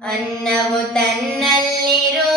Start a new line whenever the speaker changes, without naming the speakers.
ಅನ್ನವು ತನ್ನಲ್ಲಿರೋ